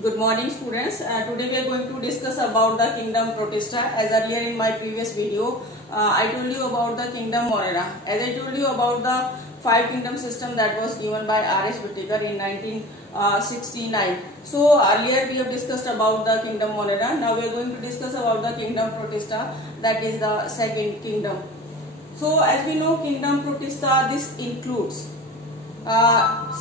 Good morning students. Today we are going to discuss about the kingdom Protista. As earlier in my previous video, I told you about the kingdom Monera. As I told you about the five kingdom system that was given by R.H. Whittaker in 1969. So earlier we have discussed about the kingdom Monera. Now we are going to discuss about the kingdom Protista, that is the second kingdom. So as we know, kingdom Protista, this includes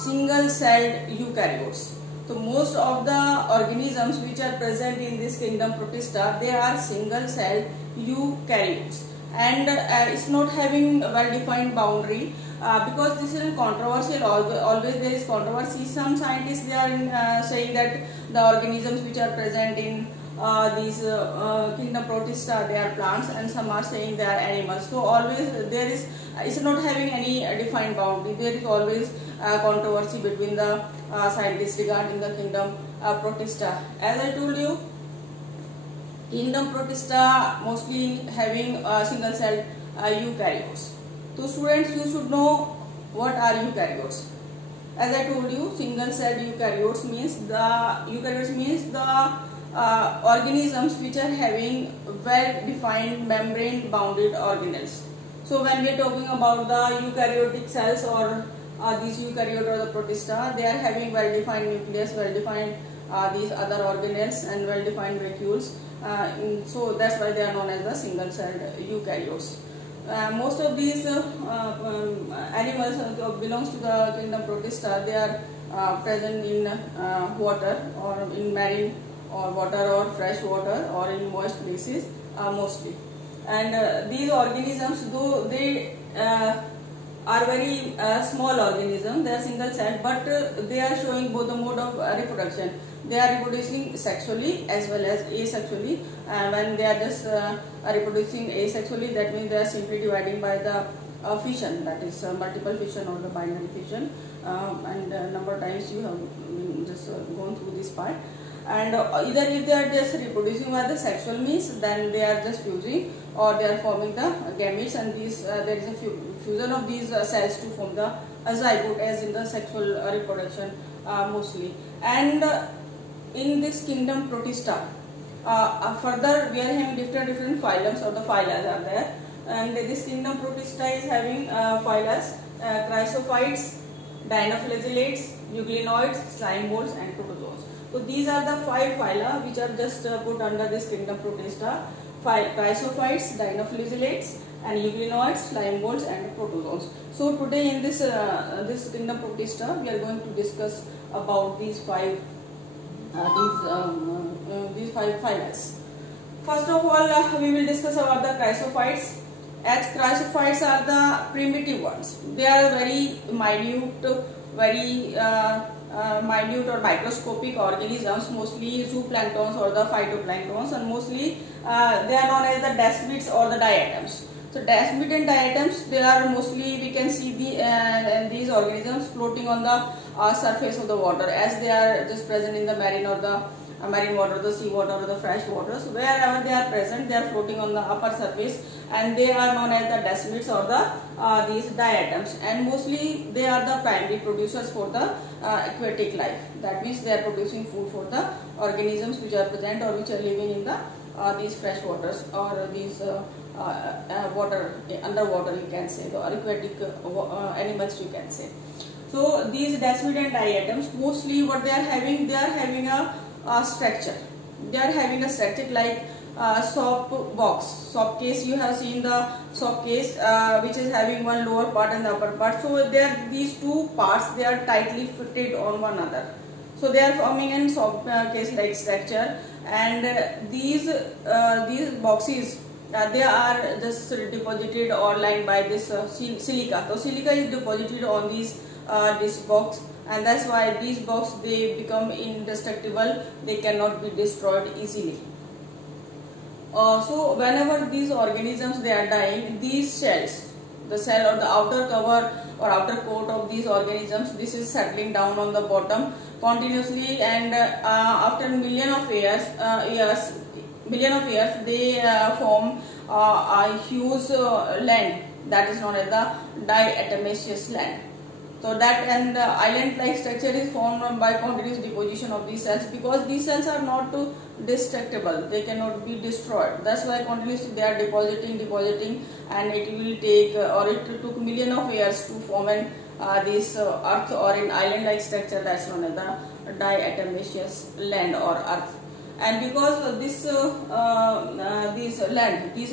single-celled eukaryotes. So most of the organisms which are present in this kingdom Protista, they are single-celled eukaryotes, and it's not having a well-defined boundary because this is controversial. Always there is controversy. Some scientists, they are saying that the organisms which are present in these kingdom Protista, they are plants, and some are saying they are animals. So always there is, it's not having any defined boundary. There is always controversy between the scientists regarding the kingdom Protista. As I told you, kingdom Protista mostly having single-celled eukaryotes. So students, you should know what are eukaryotes. As I told you, single-celled eukaryotes means the organisms which are having well-defined membrane-bounded organelles. So when we are talking about the eukaryotic cells or these eukaryote or the Protista, they are having well-defined nucleus, well-defined these other organelles and well-defined vacuoles. So that's why they are known as the single-celled eukaryotes. Most of these animals belongs to the kingdom Protista. They are present in water or in marine or water or fresh water or in moist places mostly. And these organisms, though they are very small organisms, they are single celled, but they are showing both the mode of reproduction. They are reproducing sexually as well as asexually. When they are just reproducing asexually, that means they are simply dividing by the fission, that is multiple fission or the binary fission, and number of times you have just gone through this part. And either if they are just reproducing by the sexual means, then they are just fusing or they are forming the gametes, and these there is a fusion of these cells to form the zygote as in the sexual reproduction mostly. And in this kingdom Protista, further we are having different phylums or the phyla are there, and this kingdom Protista is having phyla chrysophytes, dinoflagellates, euglenoids, slime molds and protozoans. So these are the five phyla which are just put under this kingdom Protista: chrysophytes, dinoflagellates, and euglenoids, slime molds and protozoans. So today in this this kingdom Protista, we are going to discuss about these five phyla. First of all, we will discuss about the chrysophytes. As chrysophytes are the primitive ones. They are very minute, minute or microscopic organisms, mostly zooplanktons or the phytoplanktons, and mostly they are known as the desmids or the diatoms. So desmids and diatoms, they are mostly, we can see these organisms floating on the surface of the water, as they are just present in the marine or the marine water, the sea water or the fresh water. So wherever they are present, they are floating on the upper surface, and they are known as the desmids or the these diatoms, and mostly they are the primary producers for the aquatic life. That means they are producing food for the organisms which are present or which are living in the these fresh waters or these water, underwater, you can say, the aquatic animals, you can say. So these desmids and diatoms, mostly what they are having a structure. They are having a structure like soap box, soap case. You have seen the soap case which is having one lower part and the upper part. So there, these two parts, they are tightly fitted on one another. So they are forming an soap case like structure, and these boxes, they are just deposited or lined by this silica. So silica is deposited on these this box, and that's why these boxes, they become indestructible. They cannot be destroyed easily. So whenever these organisms, they are dying, these shells, the cell or the outer cover or outer coat of these organisms, this is settling down on the bottom continuously, and after million of years, they form a huge land that is known as the diatomaceous land. So that and island-like structure is formed by continuous deposition of these cells, because these cells are not destructible, they cannot be destroyed. That's why continuously they are depositing, and it will take or it took million of years to form an this earth or an island-like structure that's known as the diatomaceous land or earth. And because these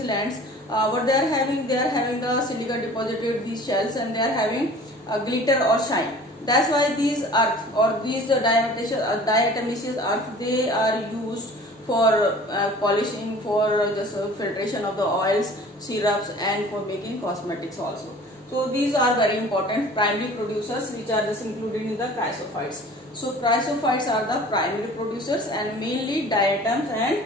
lands, what they are having the silica deposited these shells, and they are having glitter or shine. That's why these earth or these diatomaceous earth, they are used for polishing, for just filtration of the oils, syrups, and for making cosmetics also. So these are very important primary producers, which are just included in the chrysophytes. So chrysophytes are the primary producers, and mainly diatoms and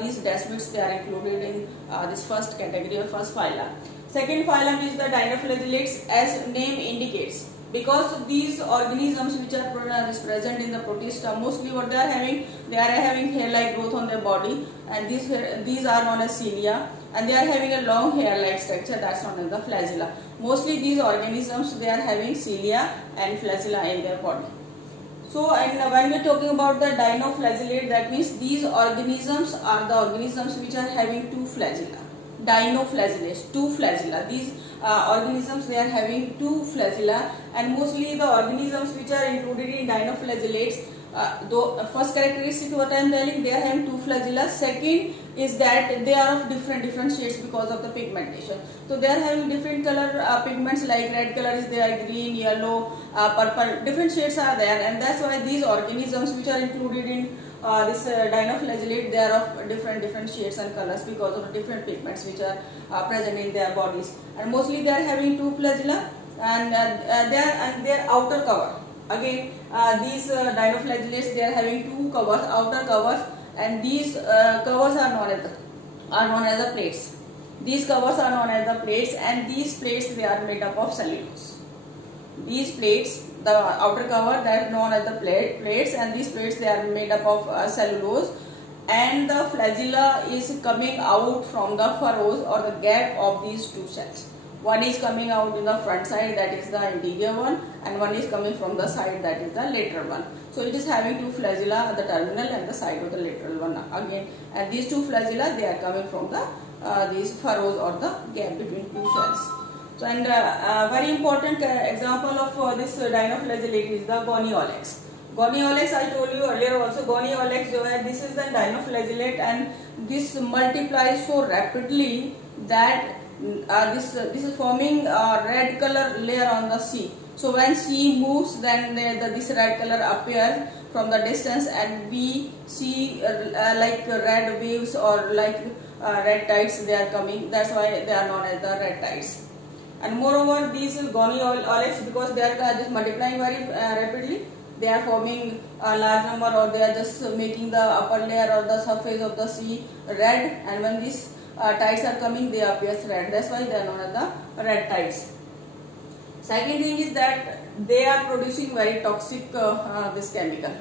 these desmids, they are included in this first category or first phylum. Second phylum is the dinoflagellates, as name indicates, because these organisms which are present in the protista, mostly what they are having hair-like growth on their body, and these are known as cilia, and they are having a long hair-like structure, that's known as the flagella. Mostly these organisms, they are having cilia and flagella in their body. So, and when we are talking about the dinoflagellate, that means these organisms are the organisms which are having two flagella. Dinoflagellates, two flagella. These organisms, they are having two flagella, and mostly the organisms which are included in dinoflagellates, though first characteristic what I am telling, they are having two flagella. Second is that they are of different shades because of the pigmentation. So they are having different color pigments, like red color is there, green, yellow, purple, different shades are there, and that's why these organisms which are included in this dinoflagellate, they are of different shades and colors because of different pigments which are present in their bodies. And mostly they are having two flagella, and their outer cover. Again, these dinoflagellates, they are having two covers, outer covers, and these covers are known as the plates. These covers are known as the plates, and these plates, they are made up of cellulose. These plates, the outer cover, that is known as the plates, and these plates, they are made up of cellulose, and the flagella is coming out from the furrows or the gap of these two cells. One is coming out in the front side, that is the anterior one, and one is coming from the side, that is the lateral one. So it is having two flagella at the terminal and the side of the lateral one again, and these two flagella, they are coming from the these furrows or the gap between two cells. So, and very important example of this dinoflagellate is the Goniolax. Goniolax, I told you earlier also, Goniolax, this is the dinoflagellate, and this multiplies so rapidly that this is forming a red color layer on the sea. So when sea moves, then this red color appears from the distance, and we see like red waves or like red tides, they are coming. That's why they are known as the red tides. And moreover, these Goniolax, because they are just multiplying very rapidly, they are forming a large number, or they are just making the upper layer or the surface of the sea red, and when these tides are coming, they appear red. That's why they are known as the red tides. Second thing is that they are producing very toxic this chemical,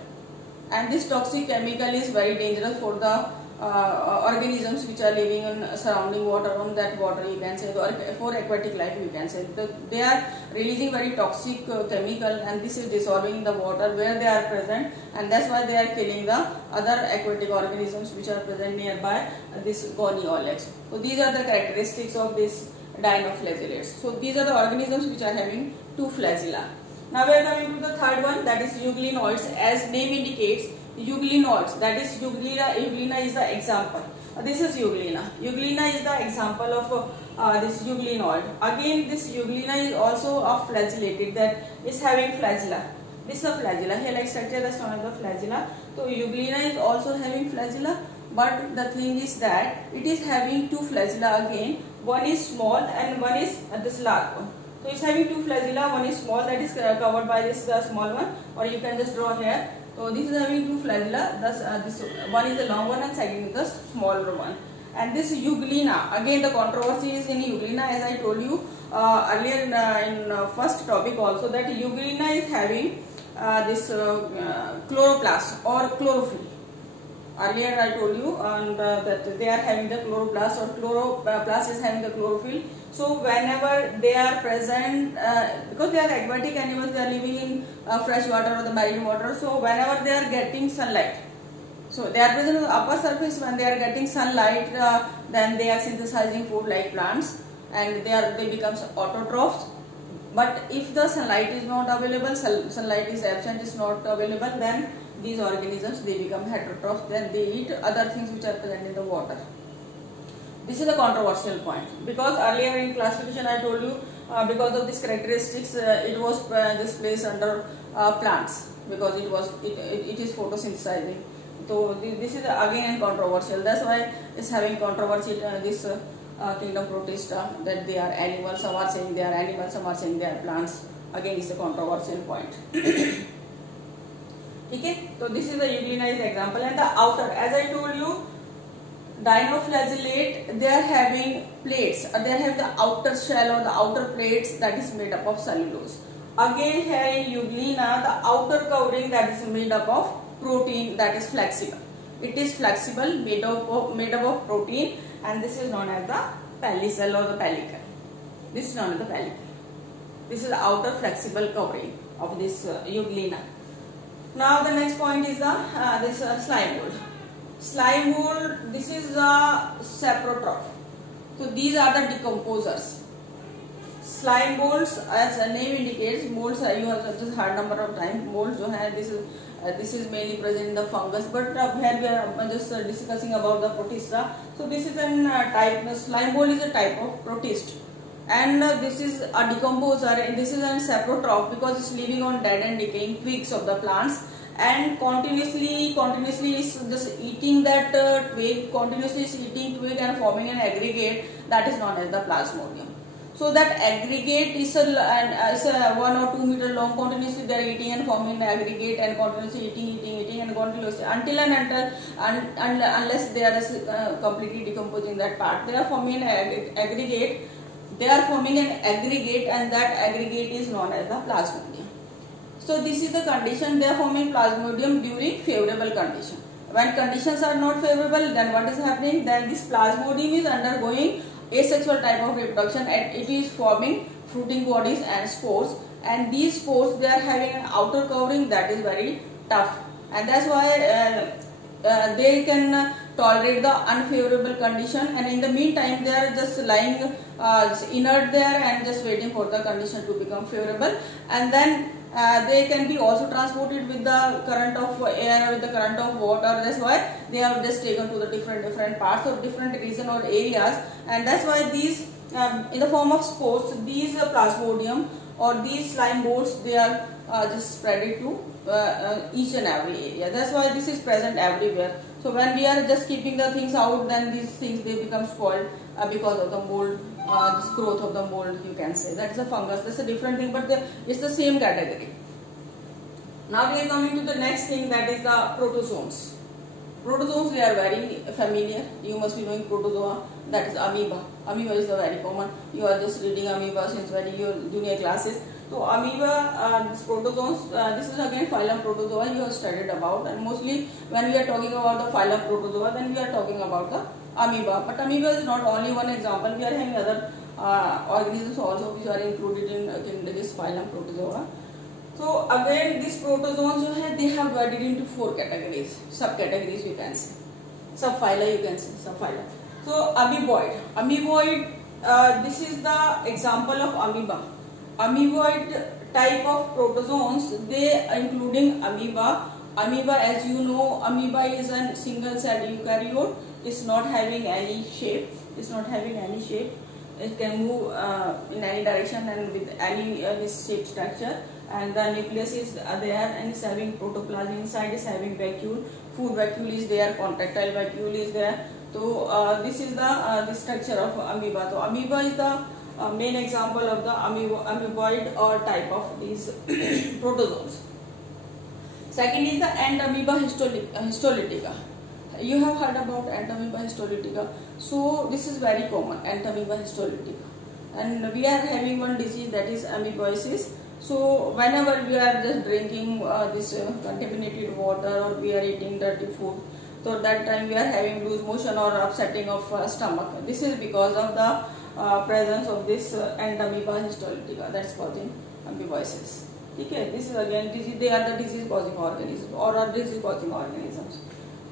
and this toxic chemical is very dangerous for the organisms which are living in surrounding water, on that water you can say, or for aquatic life you can say. They are releasing very toxic chemical, and this is dissolving in the water where they are present, and that's why they are killing the other aquatic organisms which are present nearby this Goniolax. So these are the characteristics of this dinoflagellates. So these are the organisms which are having two flagella. Now we are coming to the third one, that is euglenoids. As name indicates, euglenoids, that is euglena is the example. This is euglena. Euglena is the example of this euglenoid. Again, this euglena is also a flagellated, that is having flagella. This is a flagella, hair-like structure, that's known as the flagella. So euglena is also having flagella, but the thing is that it is having two flagella again. One is small and one is this large one. So it's having two flagella, one is small, that is covered by this small one, or you can just draw here. So this is having two flagella, thus this one is the long one and second is the smaller one. And this euglena, again the controversy is in euglena, as I told you earlier in first topic also, that euglena is having this chloroplast or chlorophyll. Earlier I told you that they are having the chloroplast, or chloroplast is having the chlorophyll. So whenever they are present, because they are aquatic animals, they are living in fresh water or the marine water. So whenever they are getting sunlight, so they are present on the upper surface. When they are getting sunlight, then they are synthesizing food like plants, and they become autotrophs. But if the sunlight is not available, sunlight is absent, is not available, then these organisms, they become heterotrophs. Then they eat other things which are present in the water. This is a controversial point, because earlier in classification I told you, because of these characteristics, it was just placed under plants, because it is photosynthesizing. So this is again controversial. That's why it's having controversy. This kingdom Protista, that they are animals. Some are saying they are animals, some are saying they are plants. Again, it's a controversial point. Okay, so this is the euglena example. And the outer, as I told you, dinoflagellate, they are having plates, they have the outer shell or the outer plates that is made up of cellulose. Again here in euglena, the outer covering that is made up of protein, that is flexible. It is flexible, made up of protein, and this is known as the pellicel or the pellicle. This is known as the pellicle. This is the outer flexible covering of this euglena. Now the next point is the slime mold. Slime mold, this is the saprotroph. So these are the decomposers. Slime molds, as the name indicates, molds you have just heard number of times. Molds, this is mainly present in the fungus, but here we are just discussing about the protista. So this is a type. Slime mold is a type of protist, and this is a decomposer, and this is a saprotroph because it's living on dead and decaying twigs of the plants, and continuously is just eating that twig, continuously is eating twig and forming an aggregate that is known as the plasmodium. So that aggregate is a 1 or 2 meter long. Continuously they are eating and forming the aggregate, and continuously eating and continuously unless they are completely decomposing that part. They are forming an aggregate. They are forming an aggregate, and that aggregate is known as the plasmodium. So this is the condition. They are forming plasmodium during favorable condition. When conditions are not favorable, then what is happening? Then this plasmodium is undergoing asexual type of reproduction, and it is forming fruiting bodies and spores. And these spores, they are having an outer covering that is very tough, and that's why they can tolerate the unfavorable condition, and in the meantime they are just lying inert there and just waiting for the condition to become favorable. And then they can be also transported with the current of air, with the current of water. That's why they are just taken to the different parts or different region or areas, and that's why these in the form of spores, these plasmodium or these slime molds, they are just spread it to each and every area. That's why this is present everywhere. So when we are just keeping the things out, then these things, they become spoiled because of the mold, this growth of the mold, you can say. That's a fungus. That's a different thing, but it's the same category. Now we are coming to the next thing, that is the protozoans. Protozoans, they are very familiar. You must be knowing protozoa, that is amoeba. Amoeba is the very common. You are just reading amoeba since very your junior classes. So amoeba, this protozoans, this is again phylum Protozoa you have studied about, and mostly when we are talking about the phylum Protozoa, then we are talking about the amoeba. But amoeba is not only one example. We are having other organisms also which are included in this phylum Protozoa. So again, these protozoans, they have divided into 4 categories, subcategories you can say, subphyla you can say, subphyla. So amoeboid, this is the example of amoeba. Amoeboid type of protozoans, they including amoeba. Amoeba, as you know, amoeba is a single cell eukaryote. It's not having any shape. It can move in any direction and with any shape structure. And the nucleus is there, and is having protoplasm inside, is having vacuole. Food vacuole is there, contractile vacuole is there. So this is the structure of amoeba. So amoeba is the main example of the amoeboid or type of these protozoans. Second is the Entamoeba histolytica. You have heard about Entamoeba histolytica. So this is very common, Entamoeba histolytica. And we are having one disease, that is amoeboisis. So whenever we are just drinking this contaminated water, or we are eating dirty food, So that time we are having loose motion or upsetting of stomach. This is because of the presence of this Entamoeba histolytica that's causing amoeboisis. Okay, this is again disease. They are the disease causing organisms or are disease causing organisms.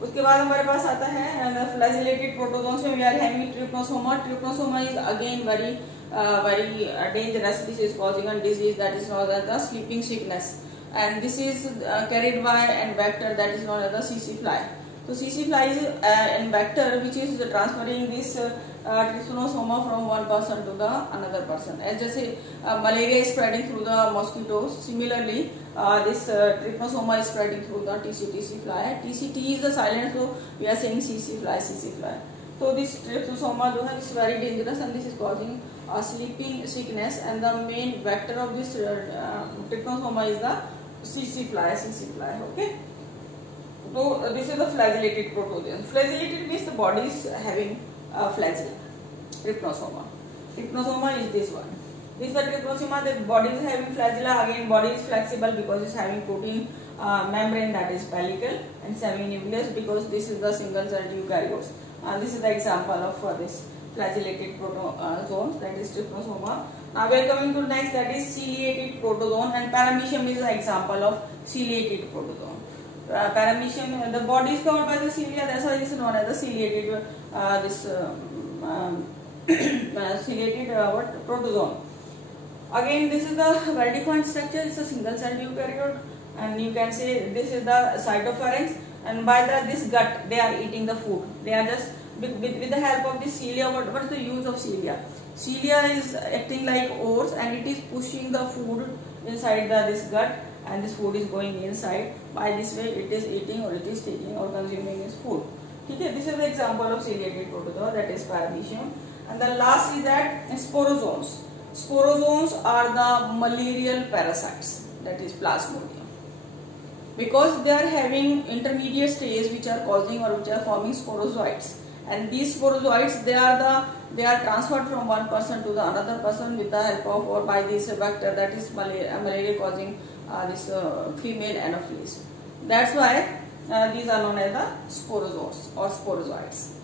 उसके बाद हमारे पास आता है flagellated protozoans में we are having Trypanosoma. Trypanosoma is again very dangerous. This is causing a disease that is known as the sleeping sickness, and this is carried by an vector that is known as the CC fly. So CC fly is an vector which is transferring this trypanosoma from one person to the another person. As जैसे malaria is spreading through the mosquitoes, similarly this trypanosoma is spreading through the TC fly. TCT is the silent, so we are saying CC fly. So this trypanosoma is very dangerous, and this is causing a sleeping sickness, and the main vector of this trypanosoma is the CC fly. Okay. So this is the flagellated protozoan. Flagellated means the body is having flagella. Trypanosoma is this one. This is the trypanosoma. The body is having flagella. Again, body is flexible because it's having protein membrane that is pellicle, and semi-nucleus because this is the single-celled eukaryotes. This is the example of this flagellated protozoan, that is trypanosoma. Now we are coming to next, that is ciliated protozoan, and paramecium is the example of ciliated protozoan. Paramecium, the body is covered by the cilia, that's why it is known as the ciliated ciliated protozoan. Again, this is the well defined structure. It's a single celled eukaryote, and you can say this is the cytopharynx, and by this gut they are eating the food. They are just with the help of this cilia. What is the use of cilia? Cilia is acting like oars, and it is pushing the food inside this gut, and this food is going inside. By this way it is eating, or it is taking or consuming its food. Okay, this is the example of ciliated protozoa, that is paramecium. And the last is that sporozoans. Sporozoans are the malarial parasites, that is Plasmodium, because they are having intermediate stages which are causing or which are forming sporozoites. And these sporozoites, they are transferred from one person to the another person with the help of or by this vector, that is malaria causing this female anopheles. That's why these are known as the sporozoans or sporozoites.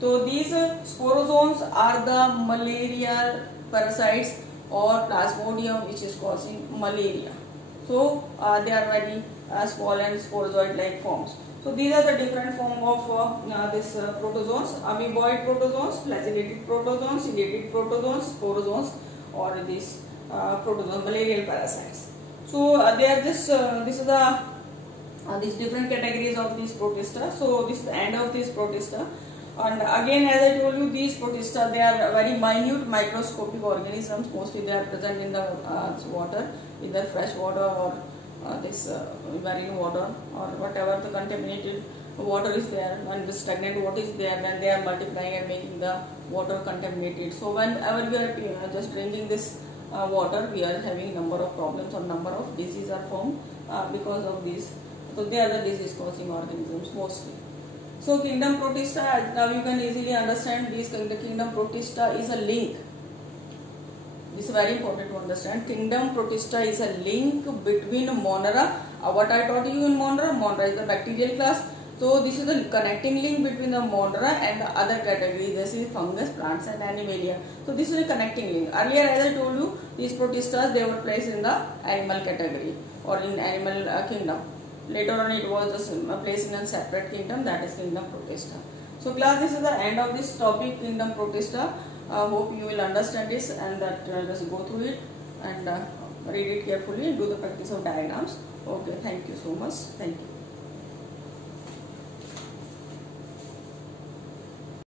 So these sporozoans are the malarial parasites or Plasmodium which is causing malaria. So they are very small and sporozoid-like forms. So these are the different form of this protozoans: amoeboid protozoans, flagellated protozoans, ciliated protozoans, sporozoans, or these protozoans, malarial parasites. So they are this is the these different categories of these protista. So this is the end of this protista. And again, as I told you, these protista, they are very minute microscopic organisms. Mostly they are present in the water, either fresh water or this marine water, or whatever the contaminated water is there. When the stagnant water is there, then they are multiplying and making the water contaminated. So whenever we are just drinking this water, we are having number of problems or number of diseases are formed because of this. So they are the disease causing organisms mostly. So kingdom protista, now you can easily understand this. The kingdom protista is a link. This is very important to understand. Kingdom protista is a link between Monera. What I taught you in Monera, Monera is the bacterial class. So this is the connecting link between the Monera and the other categories. This is fungus, plants, and animalia. So this is a connecting link. Earlier, as I told you, these protistas, they were placed in the animal category or in animal kingdom. Later on, it was placed in a separate kingdom, that is kingdom protista. So class, this is the end of this topic, kingdom protista. Hope you will understand this, and that just go through it and read it carefully and do the practice of diagrams. Okay, thank you so much. Thank you.